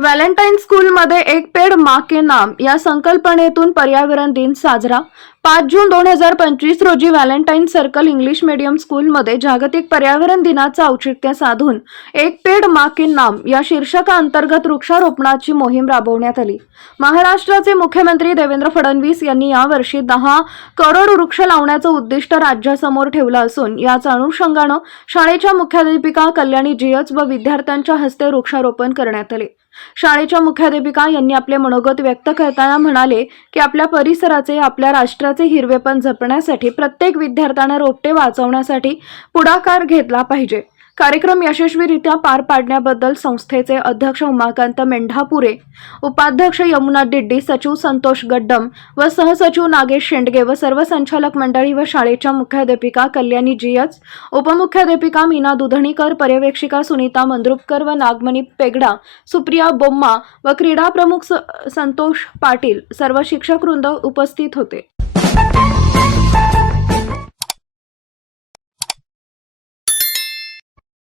Valentine स्कूलमध्ये एक paid मा के नाम या संकल्पनेतून पर्यावरण दिन साजरा. पाच जून दोन हजार पंचवीस रोजी व्हॅलेंटाईन सर्कल इंग्लिश मीडियम स्कूलमध्ये जागतिक पर्यावरण दिनाचं औचित्य साधून एक पेड मा के नाम या शीर्षकाअंतर्गत वृक्षारोपणाची मोहीम राबवण्यात आली. महाराष्ट्राचे मुख्यमंत्री देवेंद्र फडणवीस यांनी यावर्षी दहा करोड वृक्ष लावण्याचं उद्दिष्ट राज्यासमोर ठेवलं असून याच अनुषंगानं शाळेच्या मुख्याध्यापिका कल्याणी जियच व विद्यार्थ्यांच्या हस्ते वृक्षारोपण करण्यात आले. शाळेच्या मुख्याध्यापिका यांनी आपले मनोगत व्यक्त करताना म्हणाले की आपल्या परिसराचे आपल्या राष्ट्राचे हिरवेपण जपण्यासाठी प्रत्येक विद्यार्थ्यानं रोपटे वाचवण्यासाठी पुढाकार घेतला पाहिजे. कार्यक्रम यशस्वीरित्या पार पाडण्याबद्दल संस्थेचे अध्यक्ष उमाकांत मेंढापुरे उपाध्यक्ष यमुना डिड्डी सचिव संतोष गड्डम व सहसचिव नागेश शेंडगे व सर्व संचालक मंडळी व शाळेच्या मुख्याध्यापिका कल्याणी जियच उपमुख्याध्यापिका मीना दुधणीकर पर्यवेक्षिका सुनीता मंद्रुपकर व नागमणी पेगडा सुप्रिया बोम्मा व क्रीडा प्रमुख स- संतोष पाटील सर्व शिक्षक वृंद उपस्थित होते.